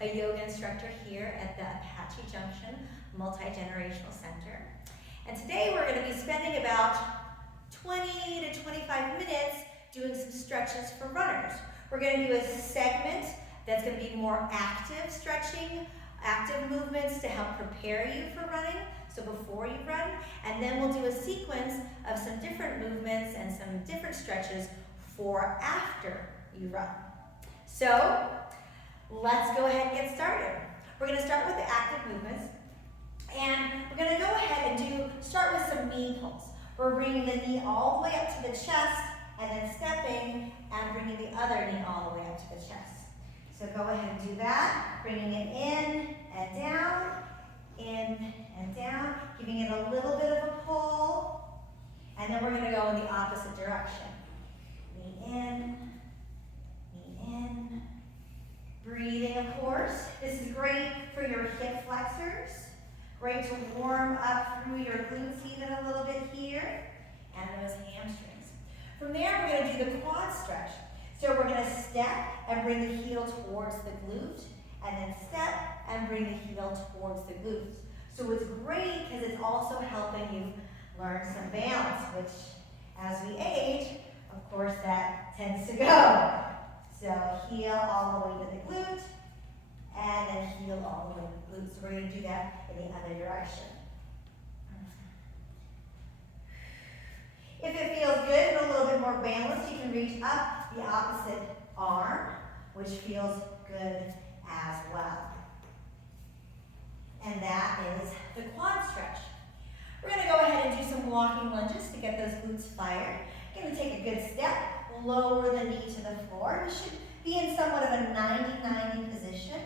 a yoga instructor here at the Apache Junction Multi-Generational Center. And today we're going to be spending about 20 to 25 minutes doing some stretches for runners. We're going to do a segment that's going to be more active stretching, active movements to help prepare you for running, so before you run, and then we'll do a sequence of some different movements and some different stretches for after you run. So let's go ahead and get started. We're going to start with the active movements, and we're going to go ahead and start with some knee pulls. We're bringing the knee all the way up to the chest, and then stepping and bringing the other knee all the way up to the chest. So go ahead and do that, bringing it in and down, in and down, giving it a little bit of a pull, and then we're going to go in the opposite direction. Knee in, breathing of course. This is great for your hip flexors, great to warm up through your glutes even a little bit here, and those hamstrings. From there, we're going to do the quad stretch. So we're going to step and bring the heel towards the glute, and then step and bring the heel towards the glutes. So it's great because it's also helping you learn some balance, which as we age, of course, that tends to go. So heel all the way to the glute, and then heel all the way to the glute. So we're going to do that in the other direction. If it feels good and a little bit more balanced, you can reach up the opposite arm, which feels good as well. And that is the quad stretch. We're going to go ahead and do some walking lunges to get those glutes fired. Going to take a good step, lower the knee to the floor. You should be in somewhat of a 90-90 position.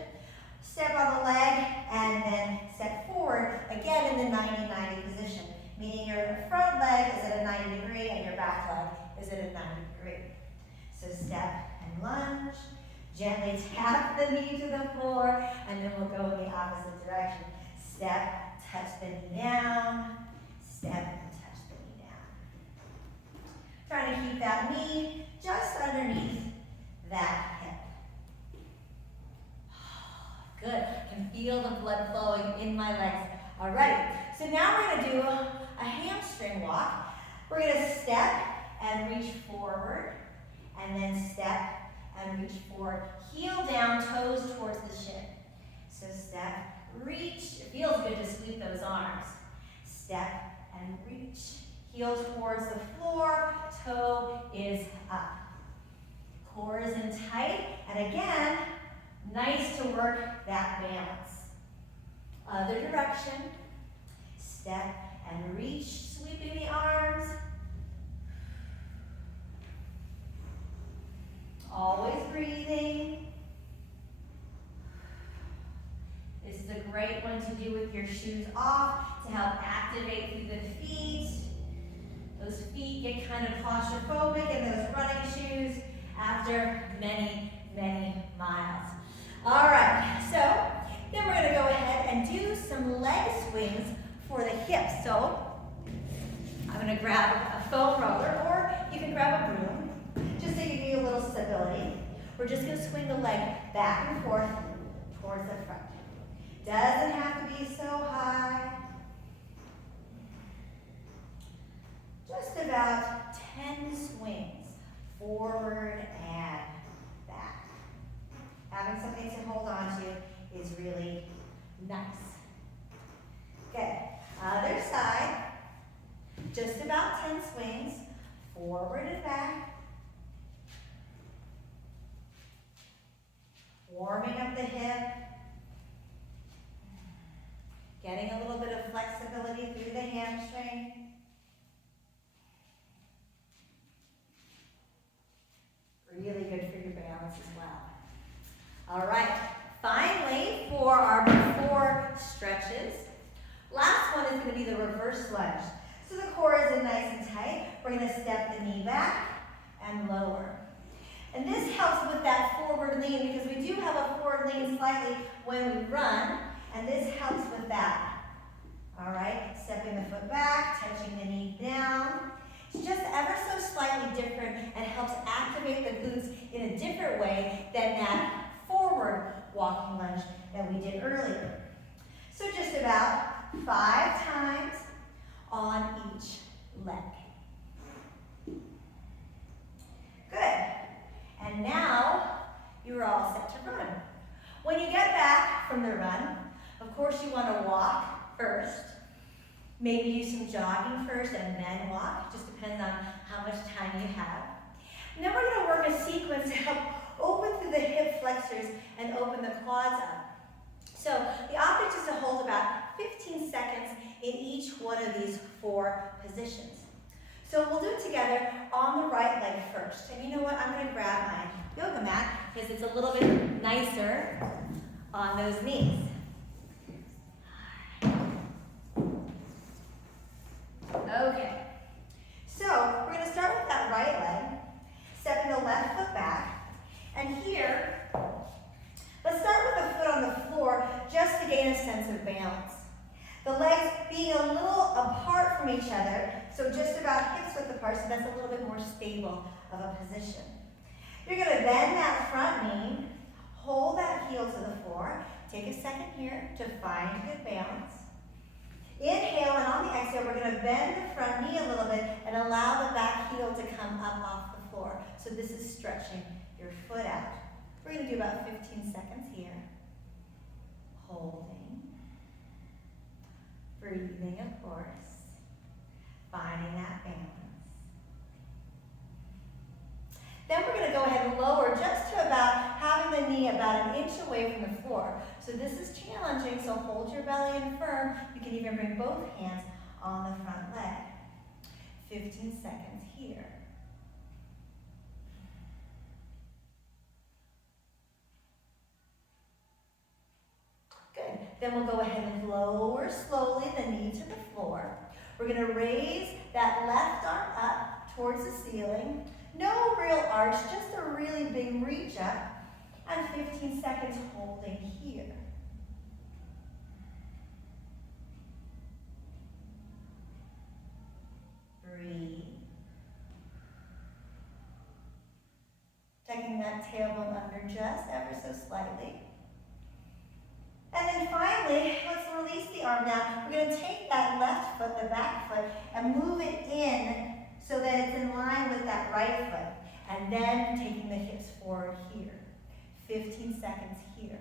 Step on the leg and then step forward, again in the 90-90 position, meaning your front leg is at a 90 degree and your back leg is at a 90 degree. So step and lunge, gently tap the knee to the floor, and then we'll go in the opposite direction. Step, touch the knee down, step and touch the knee down. Trying to keep that knee just underneath that hip. Good, I can feel the blood flowing in my legs already. So now we're going to do a hamstring walk. We're going to step and reach forward, and then step and reach forward. Heel down, toes towards the shin. So step, reach. It feels good to sweep those arms. Step and reach. Heel towards the floor, toe is up. Core is in tight, and again, nice to work that balance. Other direction. Step and reach, sweeping the arms. Always breathing. This is a great one to do with your shoes off to help activate through the feet. Those feet get kind of claustrophobic in those running shoes after many, many miles. All right, so then we're going to go ahead and do some leg swings for the hips. So I'm going to grab a foam roller, or you can grab a broom, just to give you a little stability. We're just going to swing the leg back and forth towards the front. Doesn't have to be so high. Just about 10 swings, forward and back. Having something to hold on to is really nice. Good. Other side. Just about 10 swings, forward and back. Warming up the hip. Getting a little bit of flexibility through the hamstring. Really good for your balance as well. All right, finally for our before stretches. Last one is going to be the reverse lunge. So the core is in nice and tight. We're going to step the knee back and lower. And this helps with that forward lean because we do have a forward lean slightly when we run, and this helps with that. All right, stepping the foot back, touching the knee down. It's just ever so slightly different and helps activate the glutes in a different way than that forward walking lunge leg. Good. And now you're all set to run. When you get back from the run, of course you want to walk first. Maybe do some jogging first and then walk. Just depends on how much time you have. And then we're going to work a sequence to help open through the hip flexors and open the quads up. So the object is to hold about 15 seconds in each one of these 4 positions. So we'll do it together on the right leg first. And you know what? I'm going to grab my yoga mat because it's a little bit nicer on those knees. Okay. So we're going to start with that right leg, stepping the left foot back. And here, let's start with the foot on the floor just to gain a sense of balance. The legs being a little apart from each other, so just about hips width apart, so that's a little bit more stable of a position. You're going to bend that front knee, hold that heel to the floor. Take a second here to find good balance. Inhale, and on the exhale, we're going to bend the front knee a little bit and allow the back heel to come up off the floor. So this is stretching your foot out. We're going to do about 15 seconds here. Holding. Breathing, of course. Finding that balance. Then we're going to go ahead and lower just to about having the knee about an inch away from the floor. So this is challenging, so hold your belly in firm. You can even bring both hands on the front leg. 15 seconds here. Good. Then we'll go ahead and lower slowly the knee to the floor. We're going to raise that left arm up towards the ceiling. No real arch, just a really big reach up. And 15 seconds holding here. Breathe. Tucking that tailbone under just ever so slightly. And then finally, let's release the arm down. We're going to take that left foot, the back foot, and move it in so that it's in line with that right foot. And then taking the hips forward here. 15 seconds here.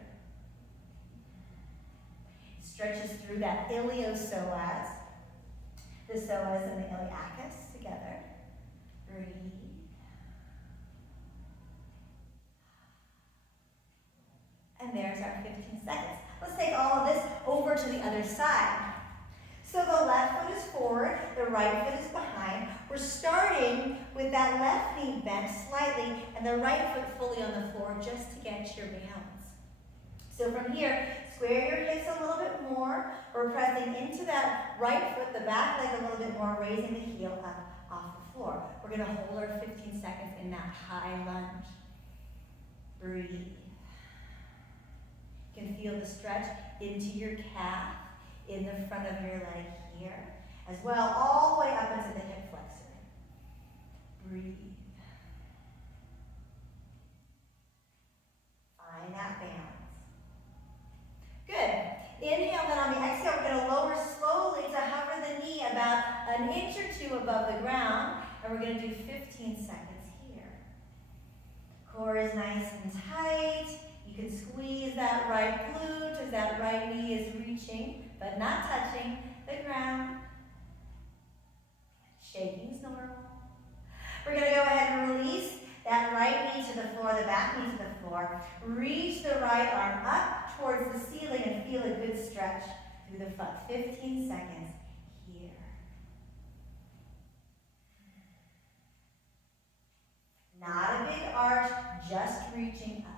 Stretches through that iliopsoas, the psoas and the iliacus together. Breathe. And there's our 15 seconds. Let's take all of this over to the other side. So the left foot is forward, the right foot is behind. We're starting with that left knee bent slightly and the right foot fully on the floor just to get your balance. So from here, square your hips a little bit more. We're pressing into that right foot, the back leg a little bit more, raising the heel up off the floor. We're going to hold our 15 seconds in that high lunge. Breathe. You can feel the stretch into your calf, in the front of your leg here, as well, all the way up into the hip flexor. Breathe. Find that balance. Good. Inhale, then on the exhale, we're going to lower slowly to hover the knee about an inch or 2 above the ground, and we're going to do 15 seconds here. Core is nice and tight. You can squeeze that right glute as that right knee is reaching, but not touching the ground. Shaking is normal. We're going to go ahead and release that right knee to the floor, the back knee to the floor. Reach the right arm up towards the ceiling and feel a good stretch through the foot. 15 seconds here. Not a big arch, just reaching up.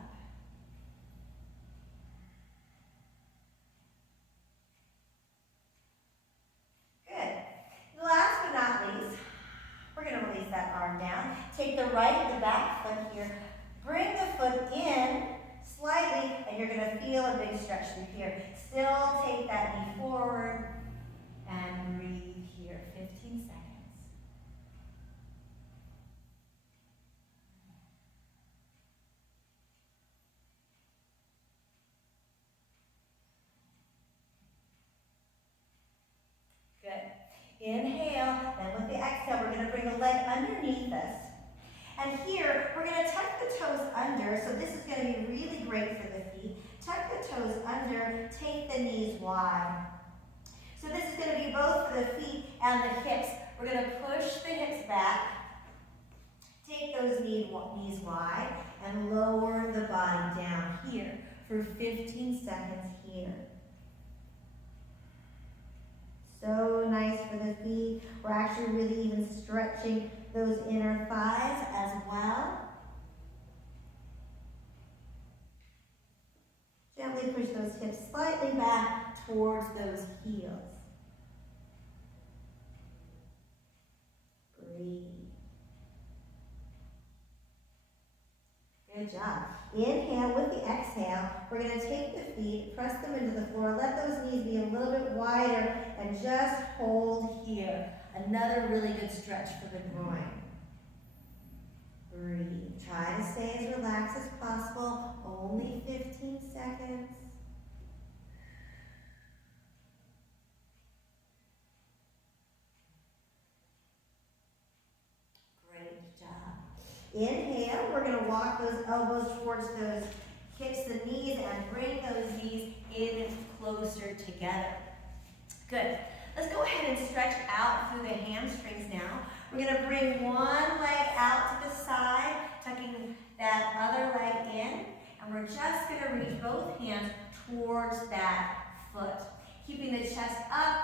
Last but not least, we're going to release that arm down. Take the right and the back foot here. Bring the foot in slightly, and you're going to feel a big stretch through here. Still take that knee forward and breathe here. 15 seconds. Good. Inhale, then with the exhale, And here, we're going to tuck the toes under, so this is going to be really great for the feet. Tuck the toes under, take the knees wide. So this is going to be both for the feet and the hips. We're going to push the hips back, take those knees wide, and lower the body down here for 15 seconds here. So nice for the feet. We're actually really even stretching those inner thighs as well. Gently push those hips slightly back towards those heels. Breathe. Good job. Inhale with the exhale. We're going to take the feet, press them into the floor, let those knees be a little bit wider, and just hold here. Another really good stretch for the groin. Breathe. Try to stay as relaxed as possible. Only 15 seconds. Great job. Inhale, we're going to walk those elbows towards those hips and knees and bring those knees in closer together. Good. Let's go ahead and stretch out through the hamstrings now. We're going to bring one leg out to the side, tucking that other leg in, and we're just going to reach both hands towards that foot. Keeping the chest up,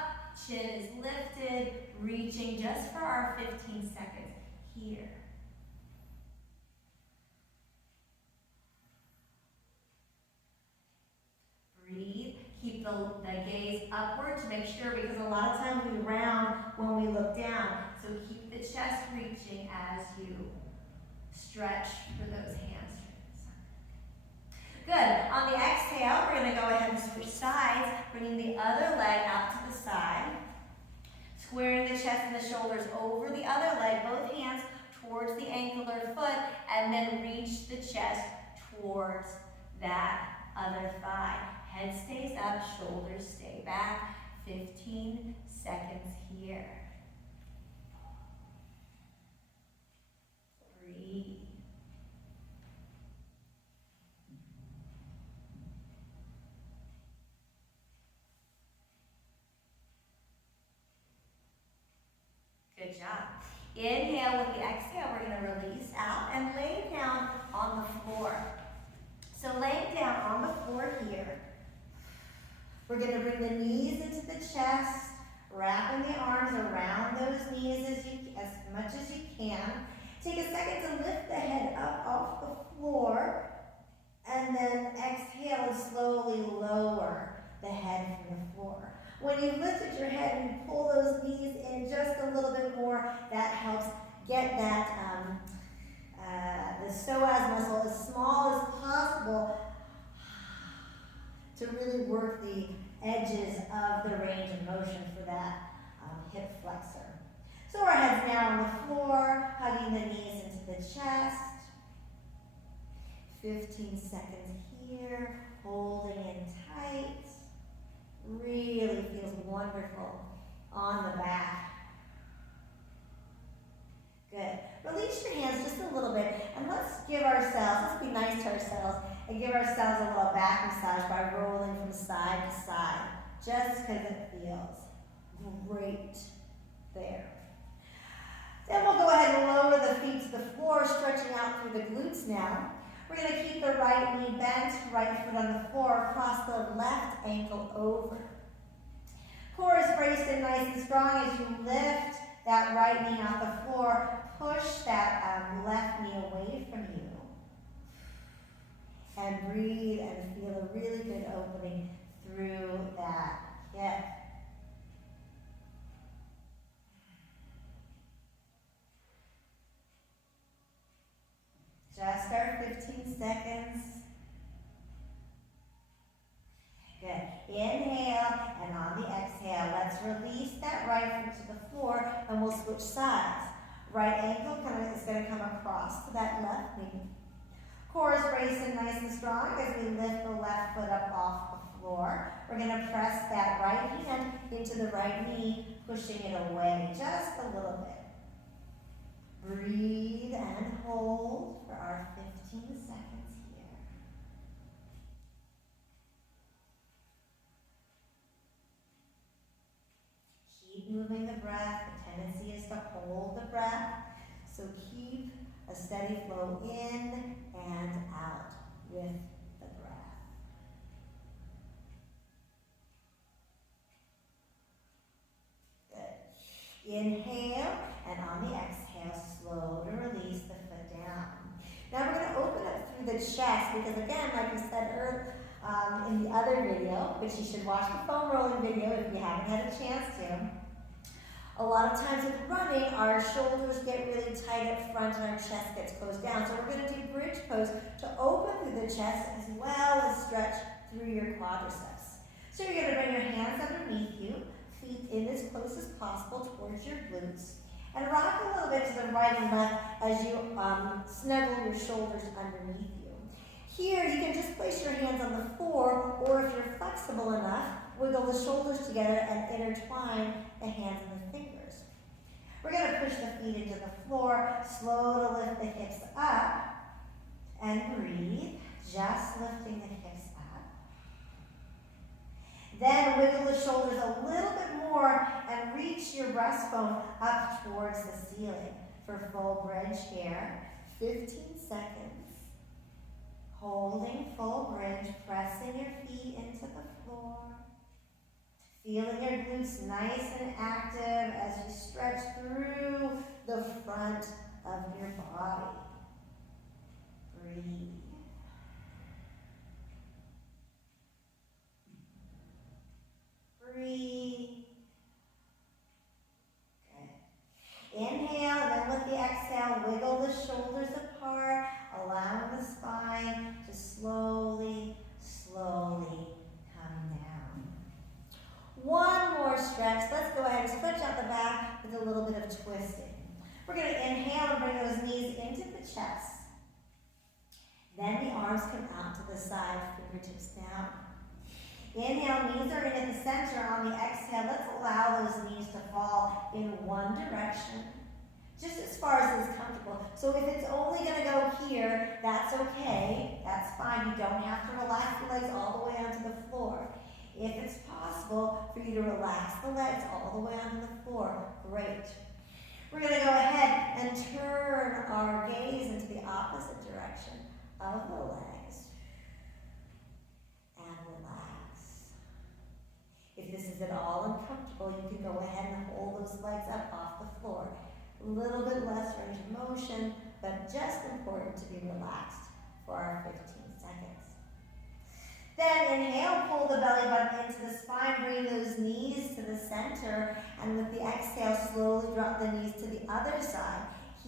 chin is lifted, reaching just for our 15 seconds here. Breathe. Keep the gaze upward to make sure, because a lot of times we round when we look down. So keep the chest reaching as you stretch for those hamstrings. Good. On the exhale, we're going to go ahead and switch sides, bringing the other leg out to the side. Squaring the chest and the shoulders over the other leg, both hands towards the ankle or foot, and then reach the chest towards that other thigh. Head stays up, shoulders stay back. 15 seconds here. Breathe. Good job. Inhale with the exhale, we're going to release out and lay down on the floor. So laying down on the floor here, we're going to bring the knees into the chest, wrapping the arms around those knees as much as you can. Take a second to lift the head up off the floor, and then exhale and slowly lower the head from the floor. When you've lifted your head and you pull those knees in just a little bit more, that helps get that the psoas muscle as small as possible to really work the edges of the range of motion for that hip flexor. So our head's now on the floor, hugging the knees into the chest. 15 seconds here, holding in tight. Really feels wonderful on the back. Good. Release your hands just a little bit, and let's be nice to ourselves, and give ourselves a little back massage by rolling from side to side, just because it feels great there. Then we'll go ahead and lower the feet to the floor, stretching out through the glutes now. We're going to keep the right knee bent, right foot on the floor, cross the left ankle over. Core is braced in nice and strong as you lift that right knee off the floor. Push that left knee away from you. And breathe and feel a really good opening through that hip. Just our 15 seconds. Good. Inhale, and on the exhale, let's release that right foot to the floor, and we'll switch sides. Right ankle is going to come across to that left knee. Core is braced and nice and strong as we lift the left foot up off the floor. We're going to press that right hand into the right knee, pushing it away just a little bit. Breathe and hold. So keep a steady flow in and out with the breath. Good. Inhale, and on the exhale, slow to release the foot down. Now we're going to open up through the chest because, again, like we said earlier in the other video, which you should watch the foam rolling video if you haven't had a chance to. A lot of times with running, our shoulders get really tight up front and our chest gets closed down. So we're going to do bridge pose to open through the chest as well as stretch through your quadriceps. So you're going to bring your hands underneath you, feet in as close as possible towards your glutes, and rock a little bit to the right and left as you snuggle your shoulders underneath you. Here, you can just place your hands on the floor, or if you're flexible enough, wiggle the shoulders together and intertwine the hands and the fingers. We're going to push the feet into the floor, slow to lift the hips up, and breathe, just lifting the hips up. Then wiggle the shoulders a little bit more and reach your breastbone up towards the ceiling for full bridge here. 15 seconds. Holding full bridge, pressing your feet into the floor. Feeling your glutes nice and active as you stretch through the front of your body. Breathe. Breathe. Good. Inhale, and then with the exhale, wiggle the shoulders apart, allowing the spine to slowly, slowly come down. One more stretch. Let's go ahead and stretch out the back with a little bit of twisting. We're going to inhale and bring those knees into the chest. Then the arms come out to the side, fingertips down. Inhale, knees are in at the center. On the exhale, let's allow those knees to fall in one direction, just as far as is comfortable. So if it's only going to go here, that's okay. That's fine. You don't have to relax the legs all the way onto the floor. If it's possible for you to relax the legs all the way onto the floor, great. We're going to go ahead and turn our gaze into the opposite direction of the legs and relax. If this is at all uncomfortable, you can go ahead and hold those legs up off the floor. A little bit less range of motion, but just important to be relaxed for our 15 seconds. Then inhale, pull the belly button into the spine, bring those knees to the center, and with the exhale, slowly drop the knees to the other side,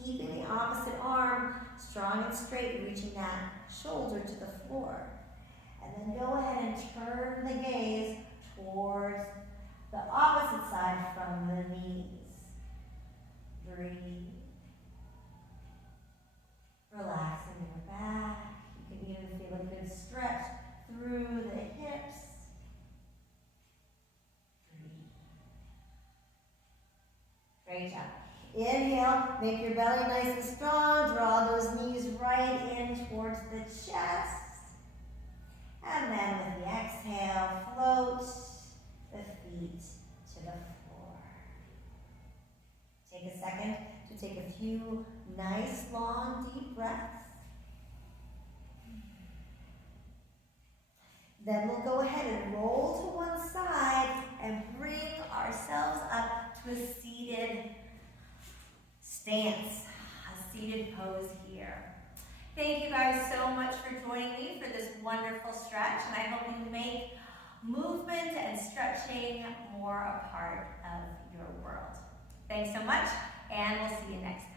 keeping the opposite arm strong and straight, reaching that shoulder to the floor. And then go ahead and turn the gaze towards the opposite side from the knees. Breathe. Relaxing your back. You can even feel a good stretch through the hips. Breathe. Great job. Inhale, make your belly nice and strong. Draw those knees right in towards the chest. And then with the exhale, float the feet to the floor. Take a second to take a few nice, long, deep breaths. Then we'll go ahead and roll to one side and bring ourselves up to a seated stance, a seated pose here. Thank you guys so much for joining me for this wonderful stretch, and I hope you make movement and stretching more a part of your world. Thanks so much, and we'll see you next time.